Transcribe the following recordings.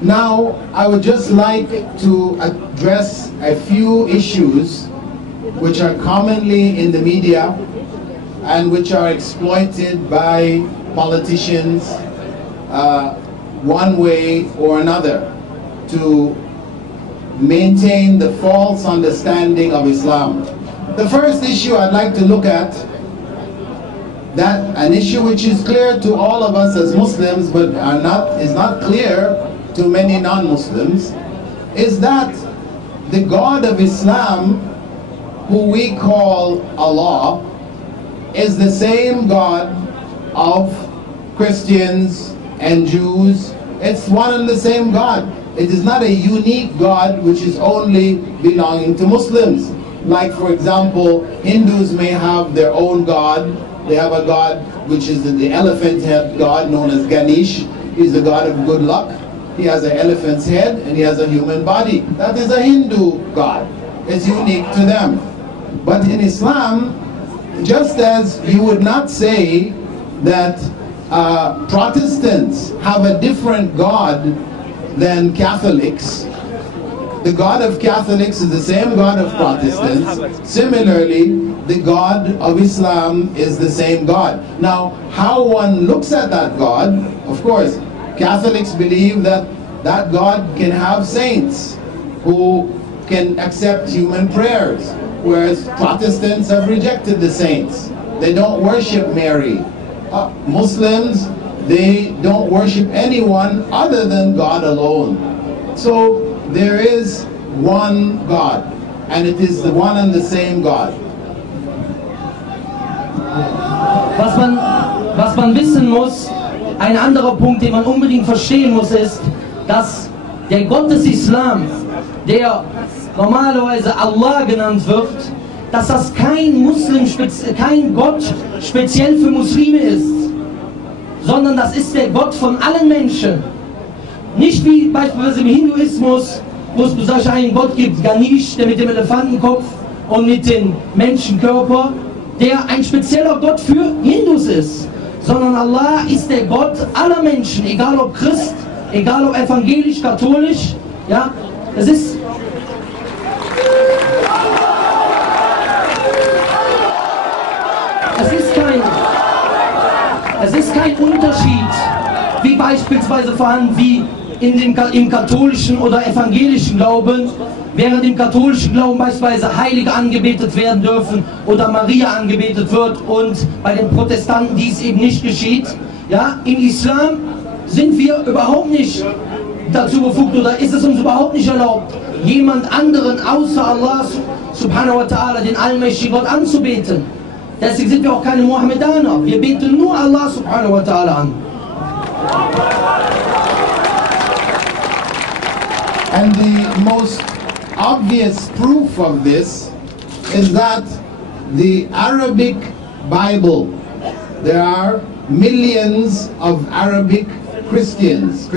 Now, I would just like to address a few issues which are commonly in the media and which are exploited by politicians one way or another to maintain the false understanding of Islam. The first issue I'd like to look at, that an issue which is clear to all of us as Muslims but is not clear to many non-Muslims, is that the God of Islam, who we call Allah, is the same God of Christians and Jews. It's one and the same God. It is not a unique God which is only belonging to Muslims. Like, for example, Hindus may have their own God. They have a God which is the elephant head God known as Ganesh. He's the God of good luck. He has an elephant's head and he has a human body. That is a Hindu God. It's unique to them. But in Islam, just as you would not say that Protestants have a different God than Catholics, the God of Catholics is the same God of Protestants. Similarly, the God of Islam is the same God. Now, how one looks at that God, of course, Catholics believe that that God can have saints who can accept human prayers, whereas Protestants have rejected the saints. They don't worship Mary. Muslims, they don't worship anyone other than God alone. So there is one God, and it is the one and the same God. Was man wissen muss, ein anderer Punkt, den man unbedingt verstehen muss, ist, dass der Gott des Islam, der normalerweise Allah genannt wird, dass das kein Gott speziell für Muslime ist, sondern das ist der Gott von allen Menschen. Nicht wie beispielsweise im Hinduismus, wo es solch einen Gott gibt, Ganesh, der mit dem Elefantenkopf und mit dem Menschenkörper, der ein spezieller Gott für Hindus ist, sondern Allah ist der Gott aller Menschen, egal ob Christ, egal ob evangelisch, katholisch, ja, es ist kein Unterschied, wie beispielsweise vorhanden wie im katholischen oder evangelischen Glauben, während im katholischen Glauben beispielsweise Heilige angebetet werden dürfen oder Maria angebetet wird und bei den Protestanten dies eben nicht geschieht. Ja, im Islam sind wir überhaupt nicht dazu befugt oder ist es uns überhaupt nicht erlaubt, jemand anderen außer Allah subhanahu wa ta'ala, den allmächtigen Gott, anzubeten. Deswegen sind wir auch keine Mohammedaner. Wir beten nur Allah subhanahu wa ta'ala an. And the most obvious proof of this is that the Arabic Bible, there are millions of Arabic Christians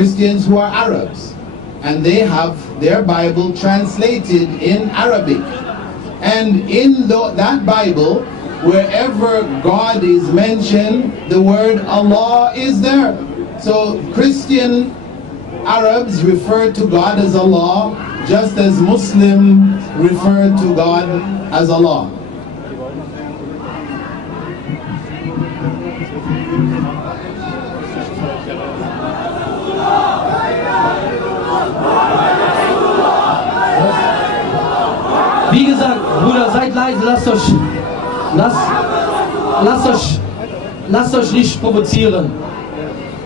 who are Arabs, and they have their Bible translated in Arabic. And in that Bible, wherever God is mentioned, the word Allah is there. So Christian Arabs refer to God as Allah, just as Muslims refer to God as Allah. Wie gesagt, Bruder, seid leise, lasst euch nicht provozieren.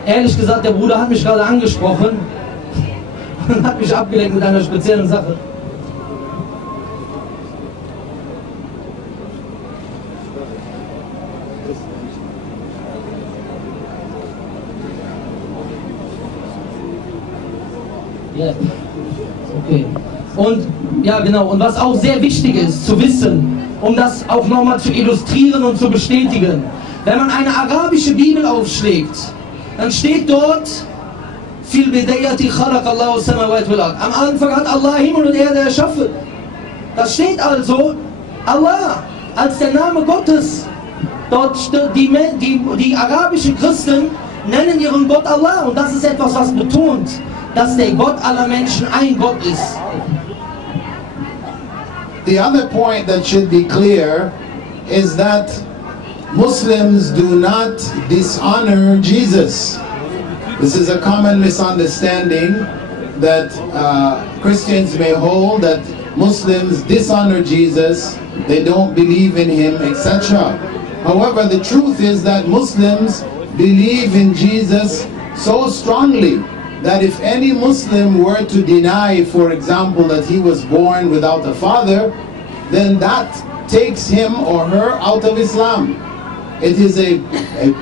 Ehrlich gesagt, der Bruder hat mich gerade angesprochen und hat mich abgelenkt mit einer speziellen Sache. Ja, okay. Und ja, genau, und was auch sehr wichtig ist zu wissen, um das auch nochmal zu illustrieren und zu bestätigen, wenn man eine arabische Bibel aufschlägt, dann steht dort, Fil Bidayati khalaq Allahu samawati wal ard. Am Anfang hat Allah Himmel und Erde erschaffen. Das steht also Allah als der Name Gottes. Dort die arabischen Christen nennen ihren Gott Allah, und das ist etwas, was betont, dass der Gott aller Menschen ein Gott ist. The other point that should be clear is that Muslims do not dishonor Jesus. This is a common misunderstanding that Christians may hold, that Muslims dishonor Jesus, they don't believe in him, etc. However, the truth is that Muslims believe in Jesus so strongly that if any Muslim were to deny, for example, that he was born without a father, then that takes him or her out of Islam. It is a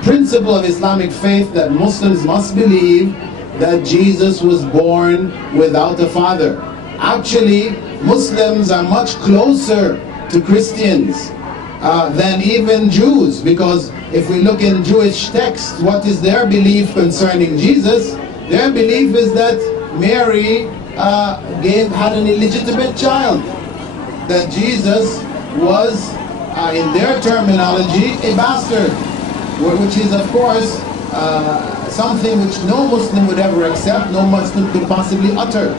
principle of Islamic faith that Muslims must believe that Jesus was born without a father. Actually, Muslims are much closer to Christians than even Jews, because if we look in Jewish texts, what is their belief concerning Jesus? Their belief is that Mary had an illegitimate child, that Jesus was, in their terminology, a bastard, which is of course something which no Muslim would ever accept, no Muslim could possibly utter.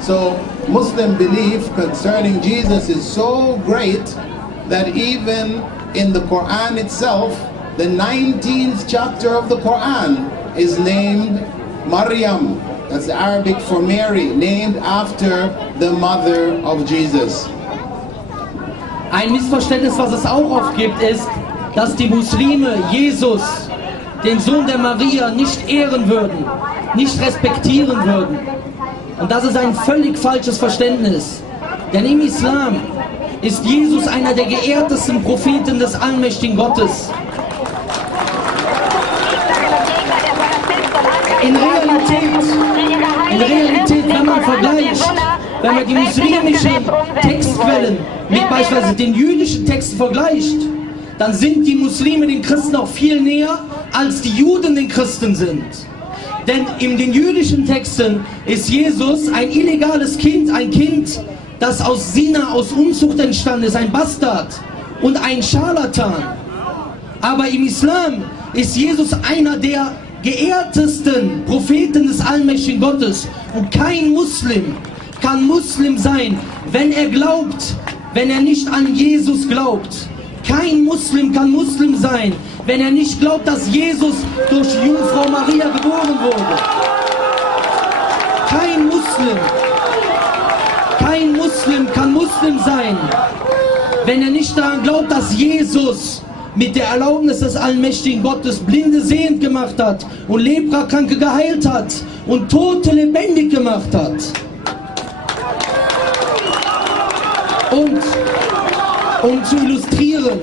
So Muslim belief concerning Jesus is so great that even in the Quran itself, the 19th chapter of the Quran is named Maryam. That's the Arabic for Mary, named after the mother of Jesus. Ein Missverständnis, was es auch oft gibt, ist, dass die Muslime Jesus, den Sohn der Maria, nicht ehren würden, nicht respektieren würden. Und das ist ein völlig falsches Verständnis. Denn im Islam ist Jesus einer der geehrtesten Propheten des allmächtigen Gottes. In Realität, wenn man vergleicht, wenn man die muslimischen Textquellen mit beispielsweise den jüdischen Texten vergleicht, dann sind die Muslime den Christen auch viel näher, als die Juden den Christen sind. Denn in den jüdischen Texten ist Jesus ein illegales Kind, ein Kind, das aus Sina, aus Unzucht entstanden ist, ein Bastard und ein Scharlatan. Aber im Islam ist Jesus einer der geehrtesten Propheten des allmächtigen Gottes. Und kein Muslim kann Muslim sein, wenn er glaubt, wenn er nicht an Jesus glaubt. Kein Muslim kann Muslim sein, wenn er nicht glaubt, dass Jesus durch Jungfrau Maria geboren wurde. Kein Muslim kann Muslim sein, wenn er nicht daran glaubt, dass Jesus mit der Erlaubnis des allmächtigen Gottes Blinde sehend gemacht hat und Leprakranke geheilt hat und Tote lebendig gemacht hat. Und um zu illustrieren,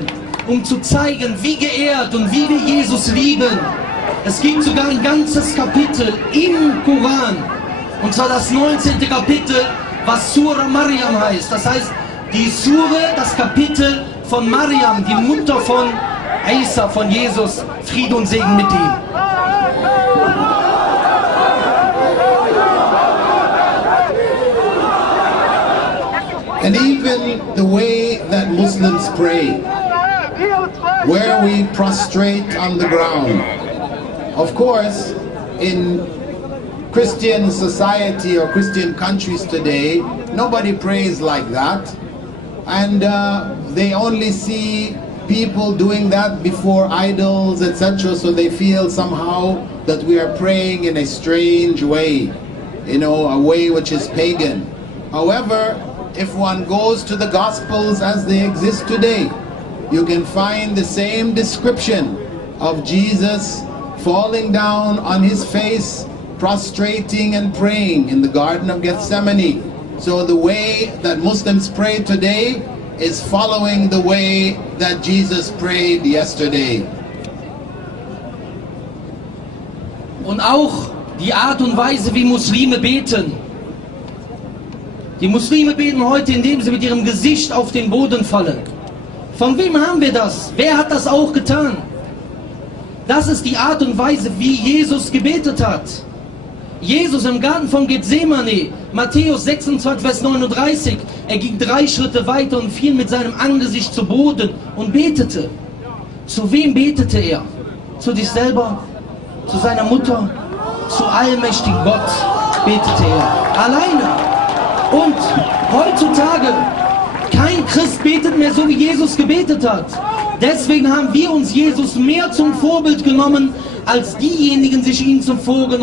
um zu zeigen, wie geehrt und wie wir Jesus lieben, es gibt sogar ein ganzes Kapitel im Koran, und zwar das 19. Kapitel, was Surah Maryam heißt. Das heißt, die Sure, das Kapitel von Maryam, die Mutter von Isa, von Jesus, Friede und Segen mit ihm. And even the way that Muslims pray, where we prostrate on the ground. Of course, in Christian society or Christian countries today, nobody prays like that. And they only see people doing that before idols, etc. So they feel somehow that we are praying in a strange way, you know, a way which is pagan. However, if one goes to the Gospels as they exist today, you can find the same description of Jesus falling down on his face, prostrating and praying in the Garden of Gethsemane. So the way that Muslims pray today is following the way that Jesus prayed yesterday. Und auch die Art und Weise, wie Muslime beten. Die Muslime beten heute, indem sie mit ihrem Gesicht auf den Boden fallen. Von wem haben wir das? Wer hat das auch getan? Das ist die Art und Weise, wie Jesus gebetet hat. Jesus im Garten von Gethsemane, Matthäus 26, Vers 39, er ging 3 Schritte weiter und fiel mit seinem Angesicht zu Boden und betete. Zu wem betete er? Zu sich selber? Zu seiner Mutter? Zu allmächtigen Gott? betete er. Alleine. Und heutzutage, kein Christ betet mehr so, wie Jesus gebetet hat. Deswegen haben wir uns Jesus mehr zum Vorbild genommen, als diejenigen sich ihn zum Vorbild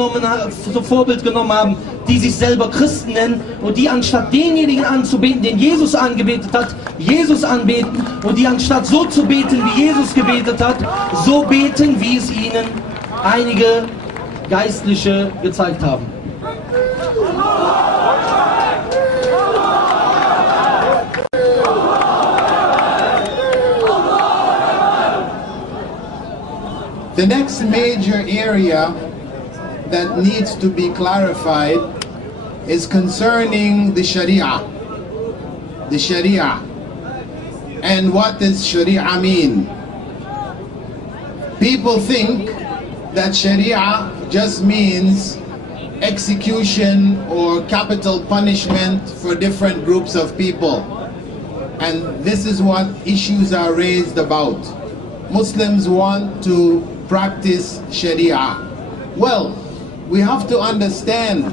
genommen haben, die sich selber Christen nennen und die anstatt denjenigen anzubeten, den Jesus angebetet hat, Jesus anbeten und die anstatt so zu beten, wie Jesus gebetet hat, so beten, wie es ihnen einige Geistliche gezeigt haben. The next major area that needs to be clarified is concerning the Sharia. The Sharia. And what does Sharia mean? People think that Sharia just means execution or capital punishment for different groups of people. And this is what issues are raised about. Muslims want to practice Sharia. Well, we have to understand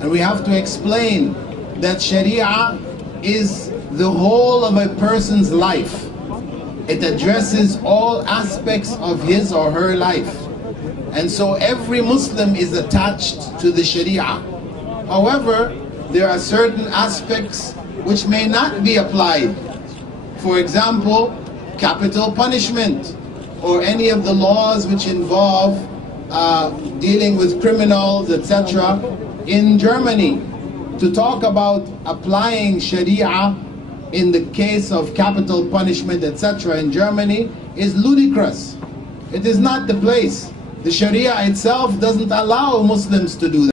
and we have to explain that Sharia is the whole of a person's life. It addresses all aspects of his or her life. And so every Muslim is attached to the Sharia. However, there are certain aspects which may not be applied. For example, capital punishment, or any of the laws which involve dealing with criminals, etc. In Germany, to talk about applying Sharia in the case of capital punishment, etc. in Germany is ludicrous. It is not the place. The Sharia itself doesn't allow Muslims to do that.